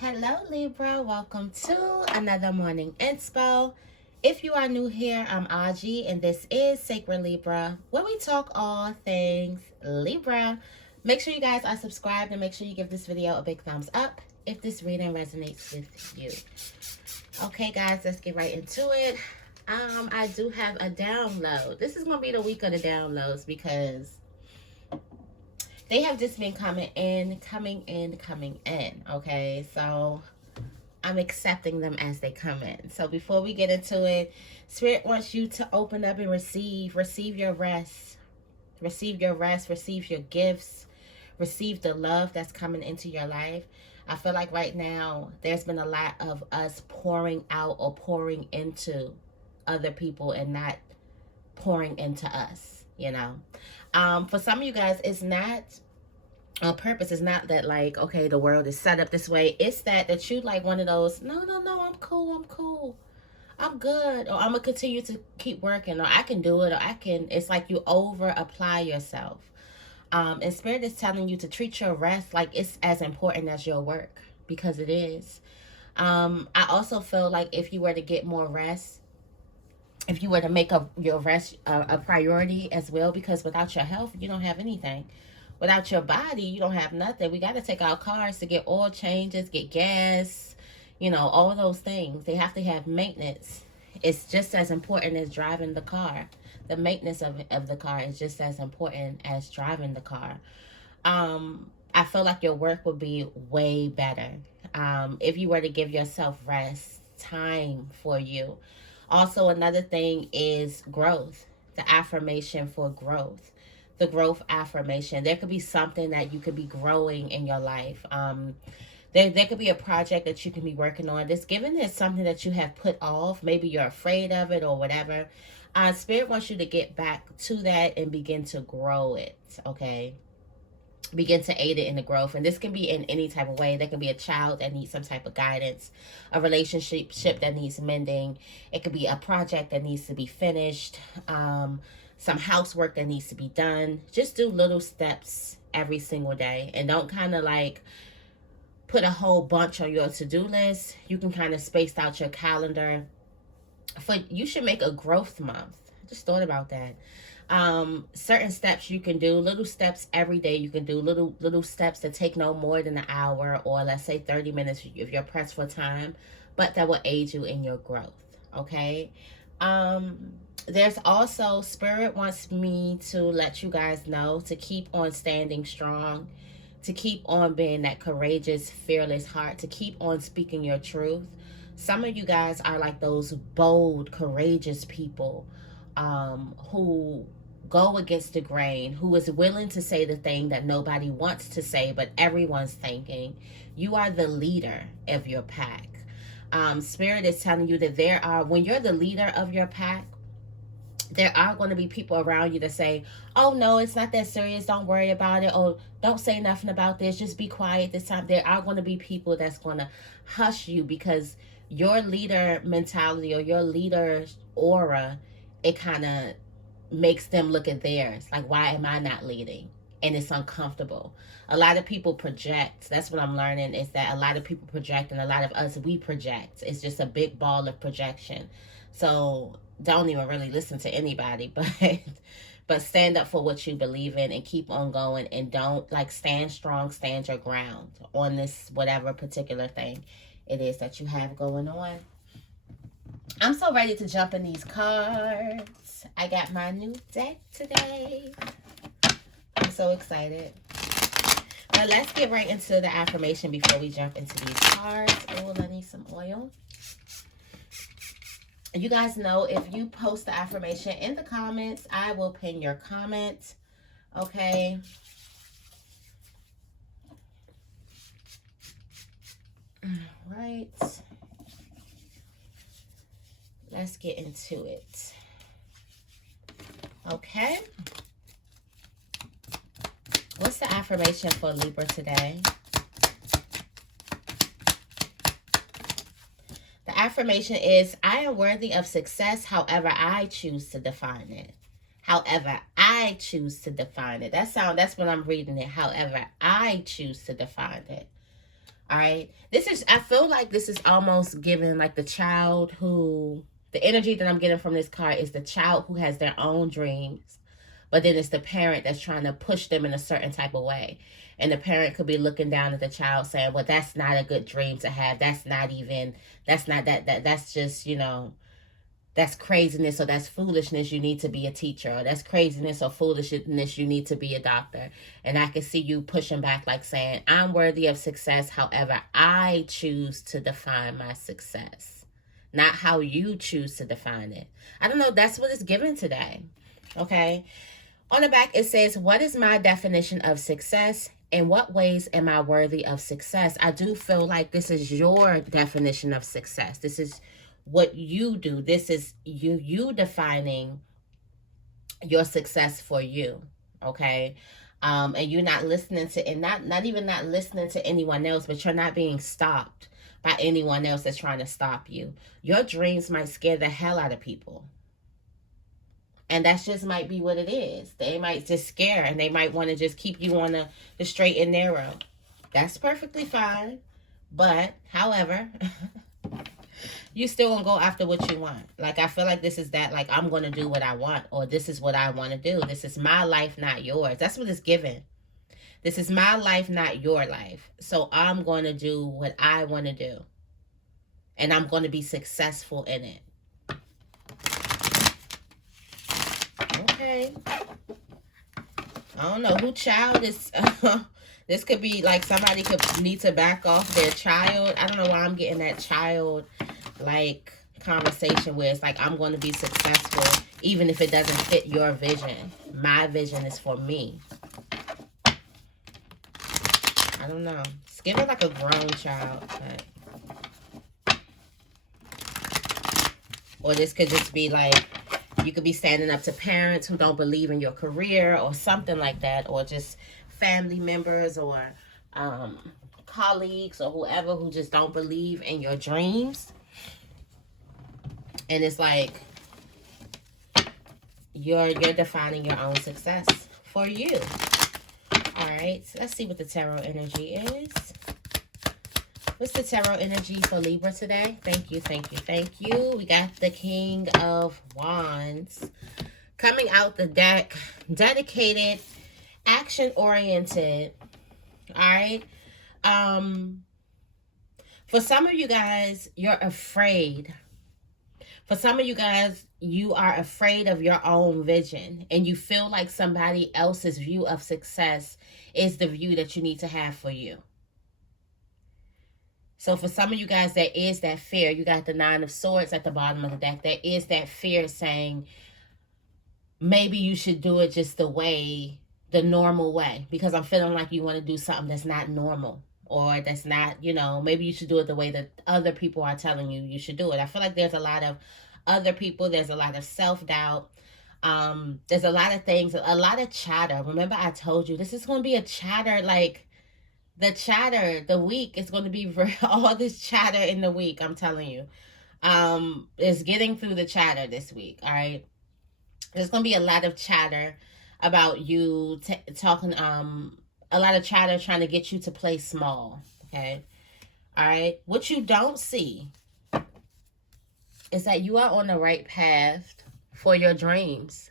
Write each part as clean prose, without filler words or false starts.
Hello Libra, welcome to another morning inspo. If you are new here, I'm Aji and this is Sacred Libra, where we talk all things Libra. Make sure you guys are subscribed and make sure you give this video a big thumbs up if this reading resonates with you. Okay guys, let's get right into it. I do have a download. This is going to be the week of the downloads because they have just been coming in. Okay, so I'm accepting them as they come in. So before we get into it, Spirit wants you to open up and receive your rest. Receive your rest, receive your gifts, receive the love that's coming into your life. I feel like right now there's been a lot of us pouring out or pouring into other people and not pouring into us, you know. For some of you guys, it's not on purpose. It's not that like, okay, the world is set up this way. It's that you like one of those, no, I'm cool, I'm good, or I'm gonna continue to keep working, or I can do it, or it's like you over apply yourself. And Spirit is telling you to treat your rest like it's as important as your work, because it is. I also feel like if you were to get more rest, if you were to make your rest a priority as well, because without your health, you don't have anything. Without your body, you don't have nothing. We got to take our cars to get oil changes, get gas, all those things. They have to have maintenance. It's just as important as driving the car. The maintenance of the car is just as important as driving the car. I feel like your work would be way better if you were to give yourself rest, time for you. Also, another thing is growth, the affirmation for growth, the growth affirmation. There could be something that you could be growing in your life. There could be a project that you can be working on. This given is something that you have put off. Maybe you're afraid of it or whatever. Spirit wants you to get back to that and begin to grow it, okay? Begin to aid it in the growth. And this can be in any type of way. There can be a child that needs some type of guidance, a relationship that needs mending. It could be a project that needs to be finished, some housework that needs to be done. Just do little steps every single day, and don't kind of like put a whole bunch on your to-do list. You can kind of space out your calendar. You should make a growth month. I just thought about that. Certain steps you can do, little steps every day. You can do little steps that take no more than an hour, or let's say 30 minutes if you're pressed for time, but that will aid you in your growth, okay? There's also, Spirit wants me to let you guys know to keep on standing strong, to keep on being that courageous, fearless heart, to keep on speaking your truth. Some of you guys are like those bold, courageous people who go against the grain, who is willing to say the thing that nobody wants to say, but everyone's thinking. You are the leader of your pack. Spirit is telling you that when you're the leader of your pack, there are going to be people around you that say, oh no, it's not that serious, don't worry about it, or don't say nothing about this, just be quiet this time. There are going to be people that's going to hush you, because your leader mentality or your leader aura, it kind of makes them look at theirs like, why am I not leading? And it's uncomfortable. A lot of people project. That's what I'm learning, is that a lot of people project, and a lot of us, we project. It's just a big ball of projection. So don't even really listen to anybody, but stand up for what you believe in and keep on going, and don't like stand strong, stand your ground on this whatever particular thing it is that you have going on. I'm so ready to jump in these cards. I got my new deck today. I'm so excited. But let's get right into the affirmation before we jump into these cards. Oh, I need some oil. You guys know, if you post the affirmation in the comments, I will pin your comment. Okay. All right. Let's get into it. Okay. What's the affirmation for Libra today? The affirmation is, I am worthy of success however I choose to define it. However I choose to define it. That's when I'm reading it. However I choose to define it. All right. I feel like this is almost giving like the child who, the energy that I'm getting from this card is the child who has their own dreams, but then it's the parent that's trying to push them in a certain type of way. And the parent could be looking down at the child saying, well, that's not a good dream to have. That's just, that's craziness or that's foolishness, you need to be a teacher, or that's craziness or foolishness, you need to be a doctor. And I can see you pushing back, like saying, I'm worthy of success, however I choose to define my success, not how you choose to define it. I don't know, that's what it's given today. Okay, on the back it says, what is my definition of success? In what ways am I worthy of success? I do feel like this is your definition of success. This is what you do. This is you defining your success for you. Okay. And you're not listening to, and not even not listening to anyone else, but you're not being stopped by anyone else that's trying to stop you. Your dreams might scare the hell out of people, and that's just might be what it is. They might just scare, and they might want to just keep you on the straight and narrow. That's perfectly fine. But however, you still gonna go after what you want. Like, I feel like this is that, like, I'm gonna do what I want, or this is what I want to do. This is my life, not yours. That's what it's given. This is my life, not your life. So I'm going to do what I want to do, and I'm going to be successful in it. Okay. I don't know who child is. This could be like somebody could need to back off their child. I don't know why I'm getting that child like conversation where it's like, I'm going to be successful even if it doesn't fit your vision. My vision is for me. I don't know. It's giving like a grown child. But... or this could just be like, you could be standing up to parents who don't believe in your career or something like that, or just family members or colleagues or whoever who just don't believe in your dreams. And it's like you're defining your own success for you. All right, so let's see what the tarot energy is. What's the tarot energy for Libra today? Thank you, thank you, thank you. We got the King of Wands coming out the deck. Dedicated, action-oriented. All right. For some of you guys, you're afraid. For some of you guys, you are afraid of your own vision, and you feel like somebody else's view of success is the view that you need to have for you. So for some of you guys, there is that fear. You got the Nine of Swords at the bottom of the deck. There is that fear saying, maybe you should do it just the normal way, because I'm feeling like you want to do something that's not normal, or that's not, maybe you should do it the way that other people are telling you you should do it. I feel like there's a lot of other people. There's a lot of self-doubt. There's a lot of things, a lot of chatter. Remember, I told you this is going to be a chatter, like the chatter, the week is going to be all this chatter in the week. I'm telling you, is getting through the chatter this week. All right. There's going to be a lot of chatter about you talking, a lot of chatter trying to get you to play small. Okay. All right. What you don't see is that you are on the right path for your dreams.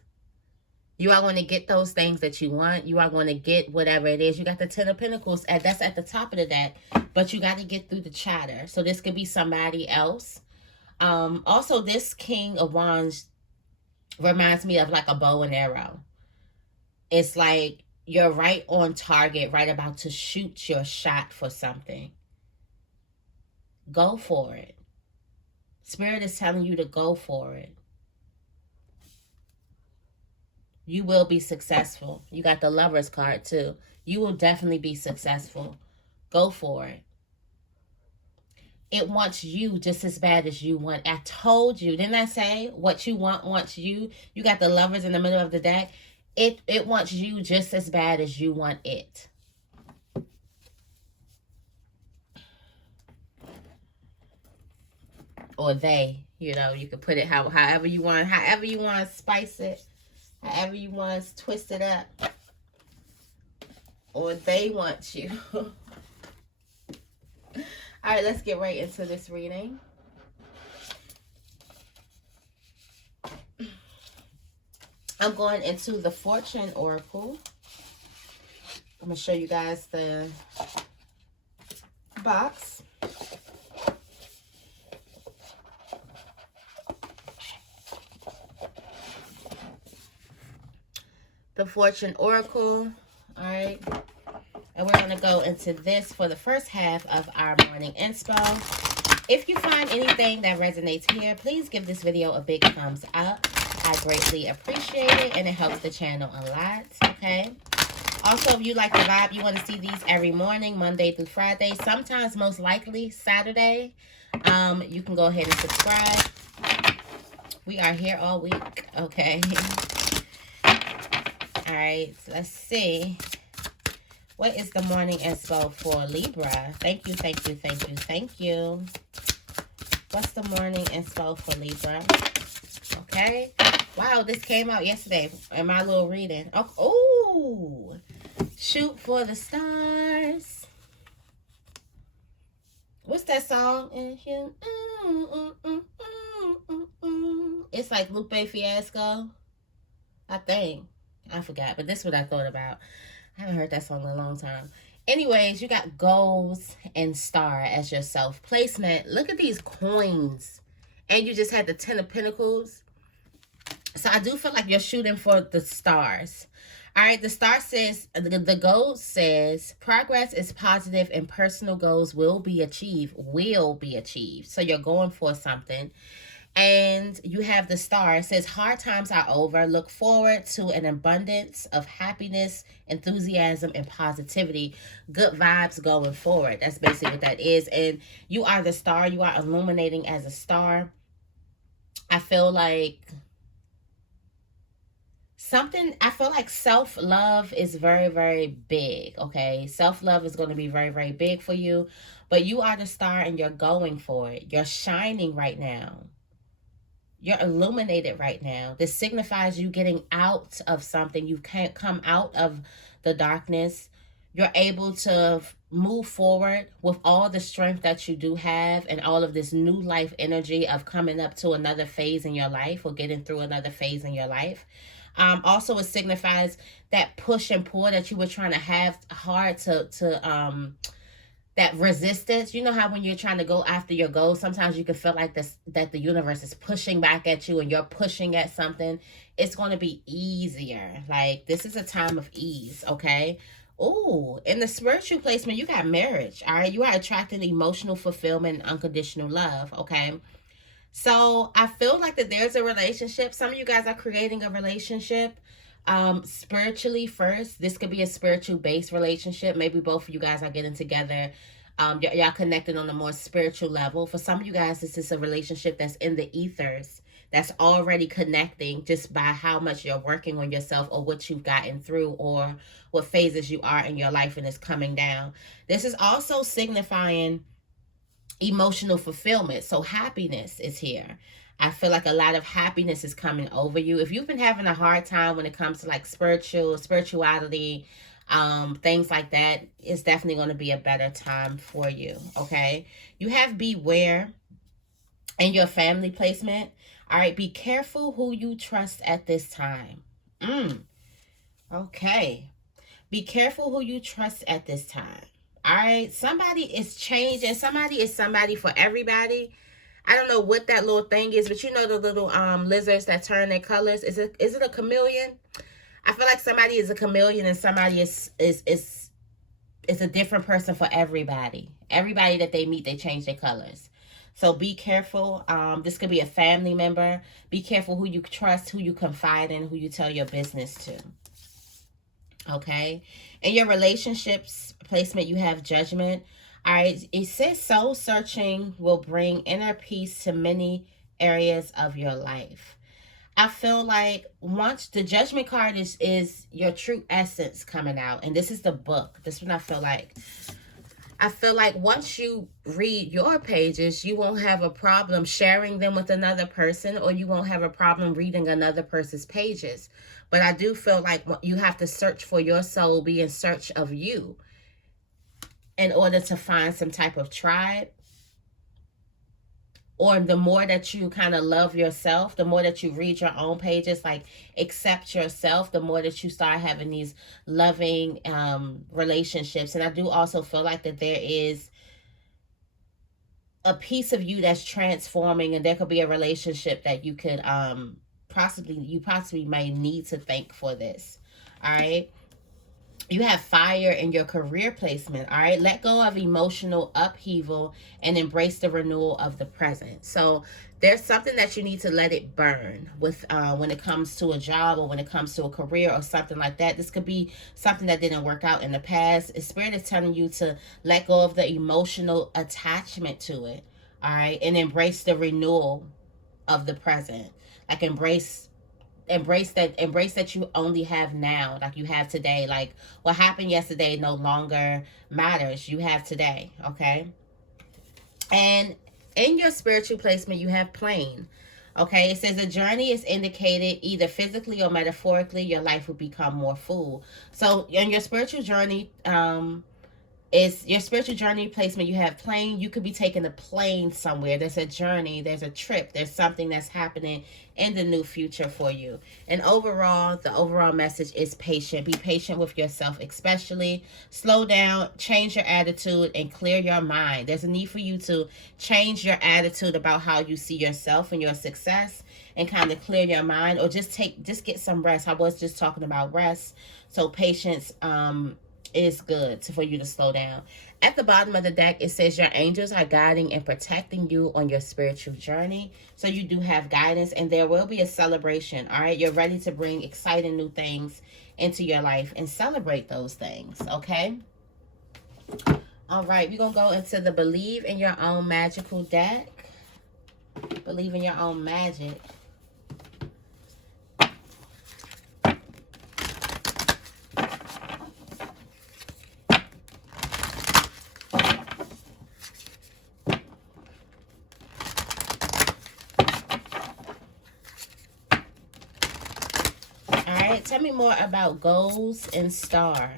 You are going to get those things that you want. You are going to get whatever it is. You got the Ten of Pentacles, that's at the top of the deck, but you got to get through the chatter. So this could be somebody else. Also, this King of Wands reminds me of like a bow and arrow. It's like you're right on target, right about to shoot your shot for something. Go for it. Spirit is telling you to go for it. You will be successful. You got the Lover's card too. You will definitely be successful. Go for it. It wants you just as bad as you want. I told you, didn't I say what you want wants you? You got the Lovers in the middle of the deck. It wants you just as bad as you want it. Or they, you could put it however you want to spice it. However you want to twist it up. Or they want you. All right, let's get right into this reading. I'm going into the Fortune Oracle. I'm going to show you guys the box. The Fortune Oracle. All right. And we're going to go into this for the first half of our morning inspo. If you find anything that resonates here, please give this video a big thumbs up. I greatly appreciate it, and it helps the channel a lot, okay? Also, if you like the vibe, you want to see these every morning, Monday through Friday, sometimes most likely Saturday, you can go ahead and subscribe. We are here all week, okay? All right, so let's see. What is the morning inspo for Libra? Thank you, thank you, thank you, thank you. What's the morning inspo for Libra? Okay. Wow, this came out yesterday in my little reading. Oh, shoot for the stars. What's that song? It's like Lupe Fiasco, I think. I forgot, but this is what I thought about. I haven't heard that song in a long time. Anyways, you got goals and star as your self placement. Look at these coins. And you just had the 10 of Pentacles. So I do feel like you're shooting for the stars. All right, the star says, the gold says, progress is positive and personal goals will be achieved. So you're going for something. And you have the star. It says, hard times are over. Look forward to an abundance of happiness, enthusiasm, and positivity. Good vibes going forward. That's basically what that is. And you are the star. You are illuminating as a star. I feel like self-love is very, very big, okay? Self-love is going to be very, very big for you. But you are the star and you're going for it. You're shining right now. You're illuminated right now. This signifies you getting out of something. You can't come out of the darkness. You're able to move forward with all the strength that you do have and all of this new life energy of coming up to another phase in your life or getting through another phase in your life. Also, it signifies that push and pull that you were trying to have hard to that resistance. You know how when you're trying to go after your goals, sometimes you can feel like that the universe is pushing back at you and you're pushing at something. It's going to be easier. Like, this is a time of ease, okay? Oh, in the spiritual placement, you got marriage, all right? You are attracting emotional fulfillment and unconditional love, okay? So I feel like that there's a relationship. Some of you guys are creating a relationship. Spiritually first. This could be a spiritual based relationship. Maybe both of you guys are getting together. Y'all connected on a more spiritual level. For some of you guys, this is a relationship that's in the ethers, that's already connecting just by how much you're working on yourself or what you've gotten through or what phases you are in your life and it's coming down. This is also signifying emotional fulfillment. So happiness is here. I feel like a lot of happiness is coming over you. If you've been having a hard time when it comes to like spirituality, things like that, it's definitely going to be a better time for you, okay? You have beware in your family placement. All right, be careful who you trust at this time. Okay. Be careful who you trust at this time. All right, somebody is changing. Somebody is somebody for everybody. I don't know what that little thing is, but you know the little lizards that turn their colors. Is it a chameleon? I feel like somebody is a chameleon and somebody is a different person for everybody. Everybody that they meet, they change their colors. So be careful. This could be a family member. Be careful who you trust, who you confide in, who you tell your business to. Okay? In your relationships placement, you have judgment. All right, it says soul searching will bring inner peace to many areas of your life. I feel like once the judgment card is your true essence coming out, and this is the book. This one I feel like once you read your pages, you won't have a problem sharing them with another person, or you won't have a problem reading another person's pages. But I do feel like you have to search for your soul, be in search of you in order to find some type of tribe. or the more that you kind of love yourself, the more that you read your own pages, like accept yourself, the more that you start having these loving relationships. And I do also feel like that there is a piece of you that's transforming, and there could be a relationship that you could possibly may need to thank for this. All right. You have fire in your career placement. All right. Let go of emotional upheaval and embrace the renewal of the present. So there's something that you need to let it burn with when it comes to a job, or when it comes to a career or something like that. This could be something that didn't work out in the past. Spirit is telling you to let go of the emotional attachment to it. All right. And embrace the renewal of the present. Like embrace that you only have now, like you have today. Like what happened yesterday no longer matters. You have today. Okay. And in your spiritual placement, you have plane. Okay, it says the journey is indicated either physically or metaphorically. Your life will become more full. So in your spiritual journey, is your spiritual journey placement. You have plane. You could be taking a plane somewhere. There's a journey. There's a trip. There's something that's happening in the new future for you. And overall, the overall message is patient. Be patient with yourself, especially. Slow down, change your attitude, and clear your mind. There's a need for you to change your attitude about how you see yourself and your success, and kind of clear your mind, or just get some rest. I was just talking about rest. So patience is good for you to slow down. At the bottom of the deck, it says your angels are guiding and protecting you on your spiritual journey. So you do have guidance, and there will be a celebration. All right, you're ready to bring exciting new things into your life and celebrate those things. Okay. All right, we're gonna go into the Believe in Your Own Magical deck. Believe in your own magic. Tell me more about goals and star.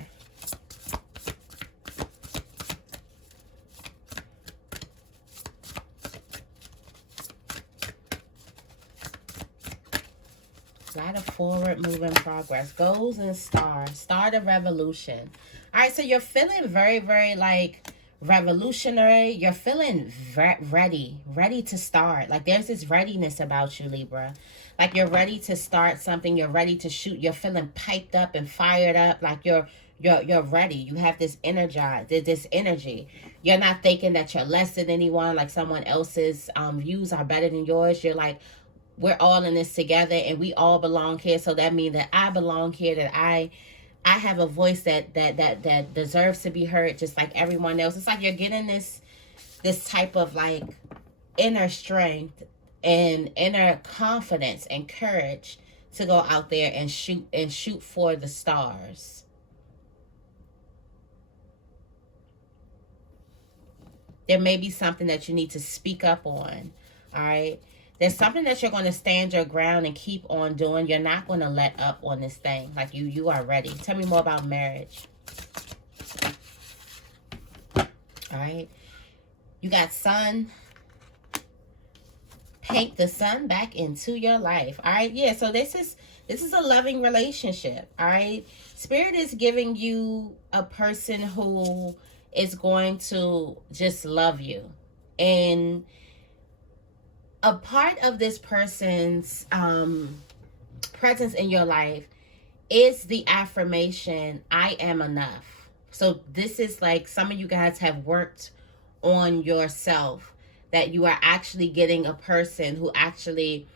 A lot of forward moving progress. Goals and star. Start a revolution. All right, so you're feeling very, very like revolutionary. You're feeling ready to start. Like there's this readiness about you, Libra. Like you're ready to start something. You're ready to shoot. You're feeling piped up and fired up. Like you're ready. You have this this energy. You're not thinking that you're less than anyone. Like someone else's views are better than yours. You're like, we're all in this together, and we all belong here. So that means that I belong here. That I have a voice that deserves to be heard, just like everyone else. It's like you're getting this type of like inner strength and inner confidence and courage to go out there and shoot for the stars. There may be something that you need to speak up on. All right. There's something that you're going to stand your ground and keep on doing. You're not going to let up on this thing. Like you are ready. Tell me more about marriage. All right. You got sun. Paint the sun back into your life. All right. Yeah. So this is a loving relationship. All right. Spirit is giving you a person who is going to just love you. And a part of this person's presence in your life is the affirmation, I am enough. So this is like some of you guys have worked on yourself, that you are actually getting a person who actually,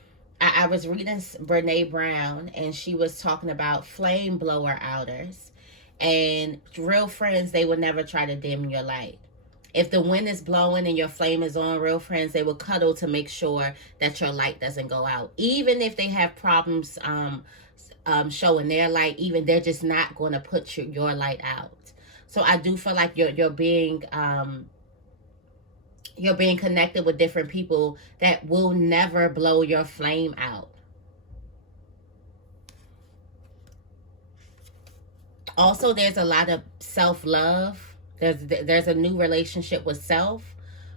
I was reading Brene Brown, and she was talking about flame blower outers, and real friends, they will never try to dim your light. If the wind is blowing and your flame is on, real friends, they will cuddle to make sure that your light doesn't go out. Even if they have problems showing their light, even they're just not going to put your light out. So I do feel like you're being connected with different people that will never blow your flame out. Also, there's a lot of self-love. There's a new relationship with self.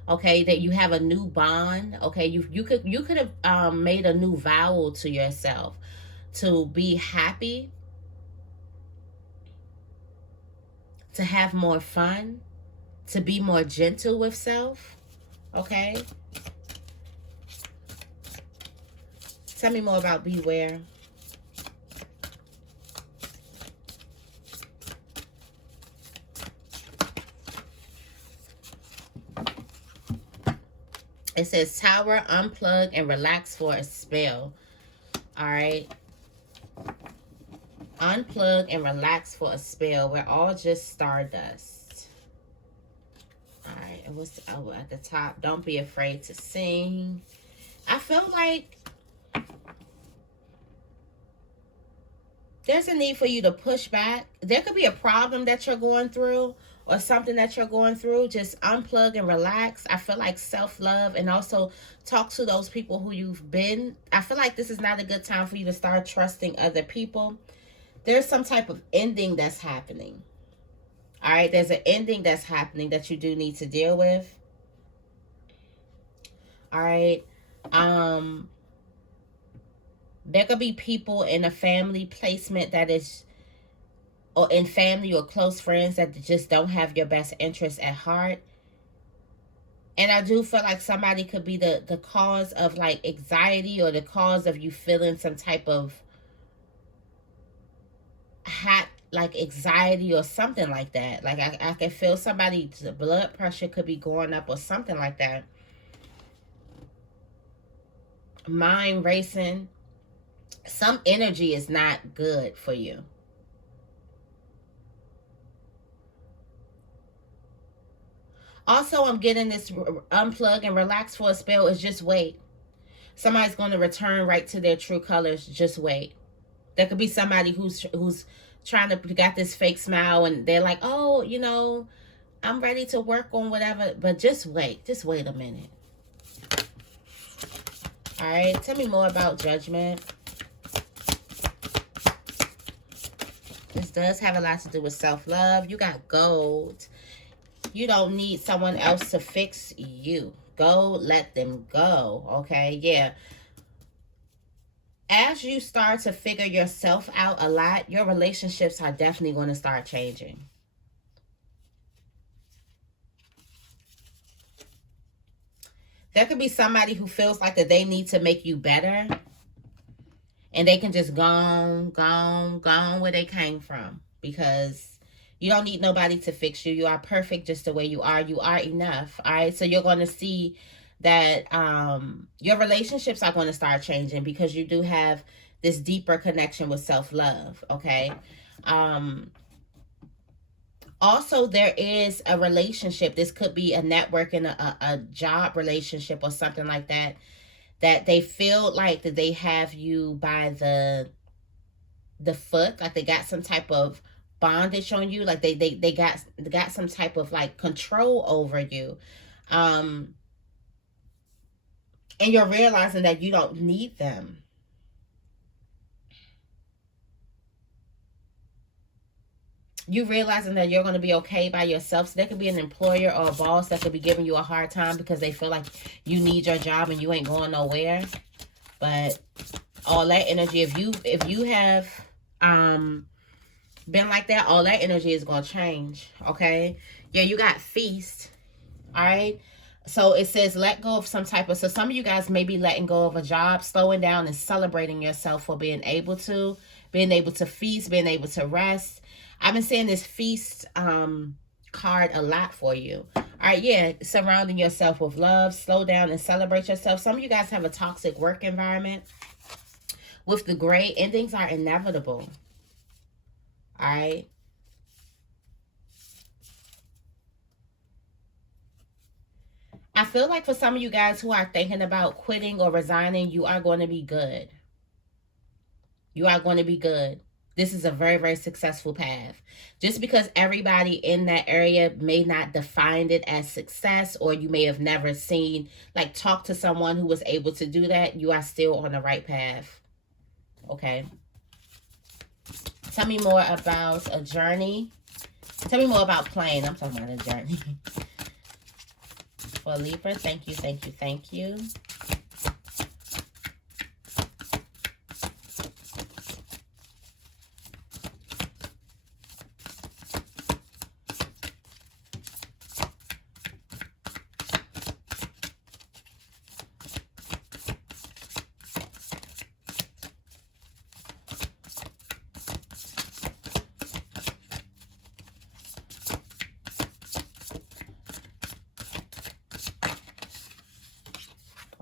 Okay, that you have a new bond. Okay, you could have made a new vow to yourself to be happy, to have more fun, to be more gentle with self. Okay, tell me more about beware. It says tower, unplug, and relax for a spell. All right. Unplug and relax for a spell. We're all just stardust. All right. And what's at the top? Don't be afraid to sing. I feel like there's a need for you to push back. There could be a problem that you're going through or something that you're going through. Just unplug and relax. I feel like self-love, and also talk to those people who you've been. I feel like this is not a good time for you to start trusting other people. There's some type of ending that's happening. All right, there's an ending that's happening that you do need to deal with. All right. There could be people in a family placement that is, or in family or close friends that just don't have your best interest at heart. And I do feel like somebody could be the cause of like anxiety, or the cause of you feeling some type of like anxiety or something like that. Like I can feel somebody's blood pressure could be going up or something like that. Mind racing. Some energy is not good for you. Also, I'm getting this unplug and relax for a spell is just wait. Somebody's going to return right to their true colors. Just wait. There could be somebody who's trying to got this fake smile, and they're like, oh, you know, I'm ready to work on whatever. But just wait. Just wait a minute. All right. Tell me more about judgment. This does have a lot to do with self-love. You got gold. You don't need someone else to fix you. Go, let them go. Okay, yeah. As you start to figure yourself out a lot, your relationships are definitely going to start changing. There could be somebody who feels like that they need to make you better, and they can just go where they came from, because you don't need nobody to fix you. You are perfect just the way you are. You are enough. All right. So you're going to see that your relationships are going to start changing, because you do have this deeper connection with self-love. Okay. Also, there is a relationship. This could be a networking, a job relationship or something like that, that they feel like that they have you by the foot, like they got some type of bondage on you, like they got some type of like control over you, and you're realizing that you don't need them. You realizing that you're going to be okay by yourself. So there could be an employer or a boss that could be giving you a hard time because they feel like you need your job and you ain't going nowhere. But all that energy, if you have been like that, all that energy is going to change. Okay. Yeah, you got feast. All right. So it says let go of some type of, so some of you guys may be letting go of a job, slowing down and celebrating yourself for being able to feast, being able to rest. I've been seeing this feast card a lot for you. All right, yeah, surrounding yourself with love, slow down and celebrate yourself. Some of you guys have a toxic work environment. With the gray, endings are inevitable. All right. I feel like for some of you guys who are thinking about quitting or resigning, you are going to be good. You are going to be good. This is a very, very successful path. Just because everybody in that area may not define it as success, or you may have never seen, like talk to someone who was able to do that, you are still on the right path. Okay. Tell me more about a journey. Tell me more about playing. I'm talking about a journey. for Libra. Thank you, thank you, thank you.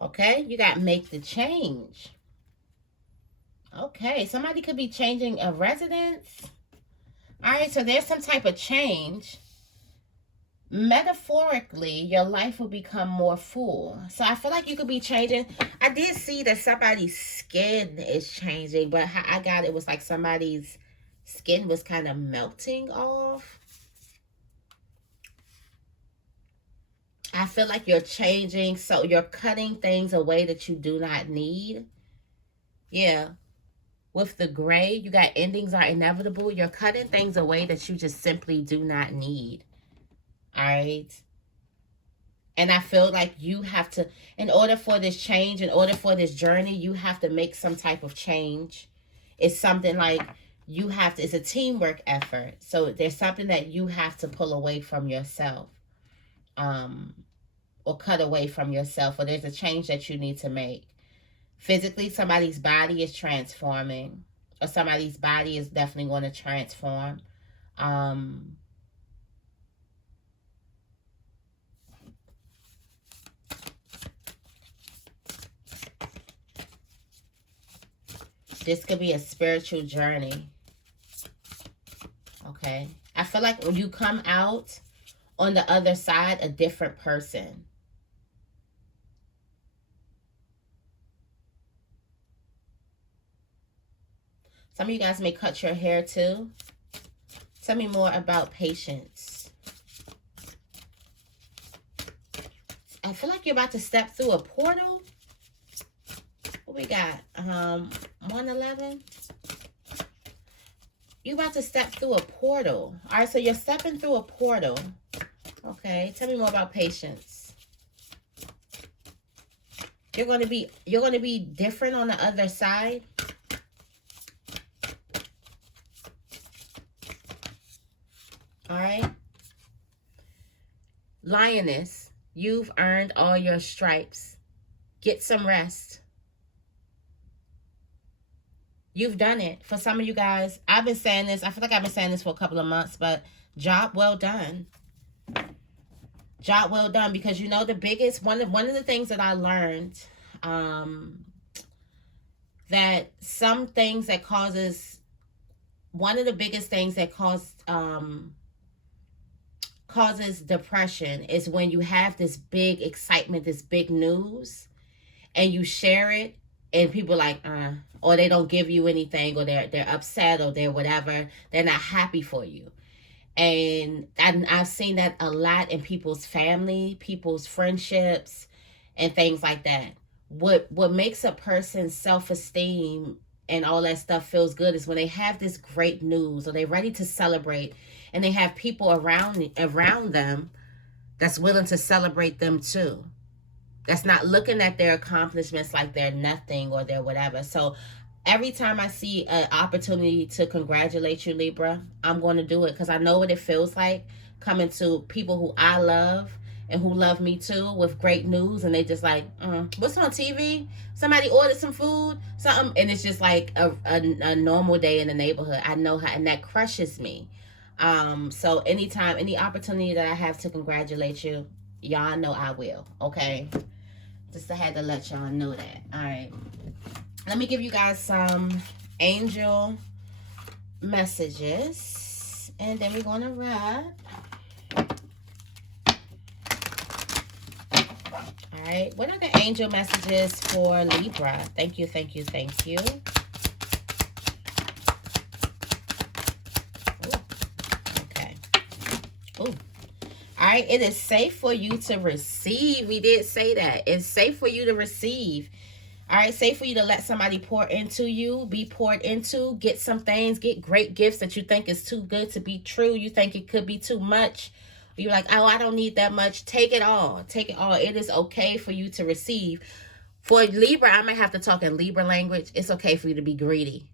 Okay, you got make the change. Okay, somebody could be changing a residence. All right, so there's some type of change. Metaphorically, your life will become more full. So I feel like you could be changing. I did see that somebody's skin is changing, but how I got it was like somebody's skin was kind of melting off. I feel like you're changing, so you're cutting things away that you do not need. Yeah. With the gray, you got endings are inevitable. You're cutting things away that you just simply do not need. All right. And I feel like you have to, in order for this change, in order for this journey, you have to make some type of change. It's something like you have to, it's a teamwork effort. So there's something that you have to pull away from yourself. Or cut away from yourself, or there's a change that you need to make. Physically, somebody's body is transforming, or somebody's body is definitely going to transform. This could be a spiritual journey. Okay. I feel like when you come out on the other side, a different person. Some of you guys may cut your hair too. Tell me more about patience. I feel like you're about to step through a portal. What we got? 111. You're about to step through a portal. All right, so you're stepping through a portal. Okay, tell me more about patience. You're going to be different on the other side. All right. Lioness, you've earned all your stripes. Get some rest. You've done it. For some of you guys, I've been saying this. I feel like I've been saying this for a couple of months, but job well done. Job well done, because you know the biggest one of the things that I learned, that some things that causes, one of the biggest things that causes depression is when you have this big excitement, this big news, and you share it, and people like, or they don't give you anything, or they're upset, or they're whatever. They're not happy for you. And I've seen that a lot in people's family, people's friendships, and things like that. What makes a person's self-esteem and all that stuff feels good is when they have this great news, or they're ready to celebrate, and they have people around them that's willing to celebrate them too. That's not looking at their accomplishments like they're nothing or they're whatever. So every time I see an opportunity to congratulate you, Libra, I'm going to do it, because I know what it feels like coming to people who I love and who love me too with great news, and they just like, what's on TV? Somebody ordered some food, something, and it's just like a normal day in the neighborhood. I know how, and that crushes me. So anytime, any opportunity that I have to congratulate you, y'all know I will. Okay, just I had to let y'all know that. All right, let me give you guys some angel messages, and then we're gonna wrap. All right, what are the angel messages for Libra? Thank you, thank you, thank you. Ooh. Okay. Ooh. All right, it is safe for you to receive. We did say that. It's safe for you to receive. All right, safe for you to let somebody pour into you, be poured into, get some things, get great gifts that you think is too good to be true. You think it could be too much. You're like, oh, I don't need that much. Take it all. Take it all. It is okay for you to receive. For Libra, I might have to talk in Libra language. It's okay for you to be greedy.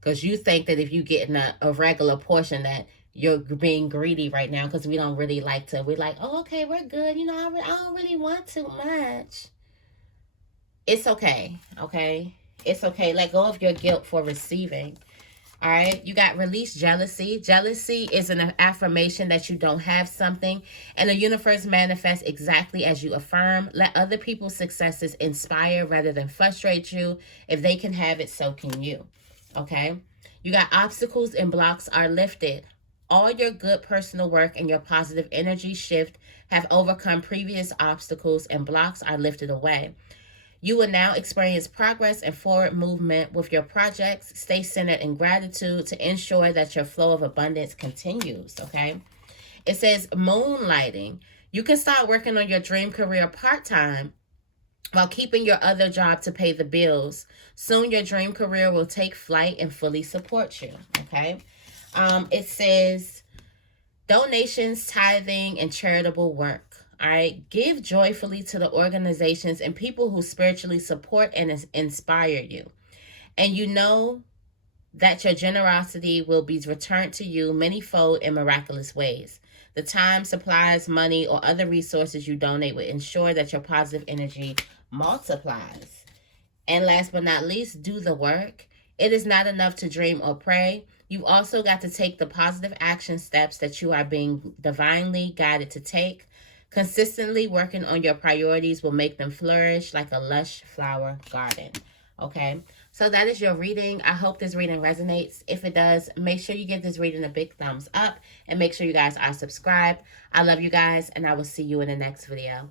Because you think that if you get in a regular portion that you're being greedy right now, because we don't really like to. We're like, oh, okay, we're good. You know, I don't really want too much. It's okay. Okay? It's okay. Let go of your guilt for receiving. All right, you got release jealousy. Jealousy is an affirmation that you don't have something, and the universe manifests exactly as you affirm. Let other people's successes inspire rather than frustrate you. If they can have it, so can you. Okay, you got obstacles and blocks are lifted. All your good personal work and your positive energy shift have overcome previous obstacles, and blocks are lifted away. You will now experience progress and forward movement with your projects. Stay centered in gratitude to ensure that your flow of abundance continues, okay? It says moonlighting. You can start working on your dream career part-time while keeping your other job to pay the bills. Soon your dream career will take flight and fully support you, okay? It says donations, tithing, and charitable work. All right, give joyfully to the organizations and people who spiritually support and inspire you. And you know that your generosity will be returned to you manyfold in miraculous ways. The time, supplies, money, or other resources you donate will ensure that your positive energy multiplies. And last but not least, do the work. It is not enough to dream or pray. You've also got to take the positive action steps that you are being divinely guided to take. Consistently working on your priorities will make them flourish like a lush flower garden. Okay, so that is your reading. I hope this reading resonates. If it does, make sure you give this reading a big thumbs up and make sure you guys are subscribed. I love you guys, and I will see you in the next video.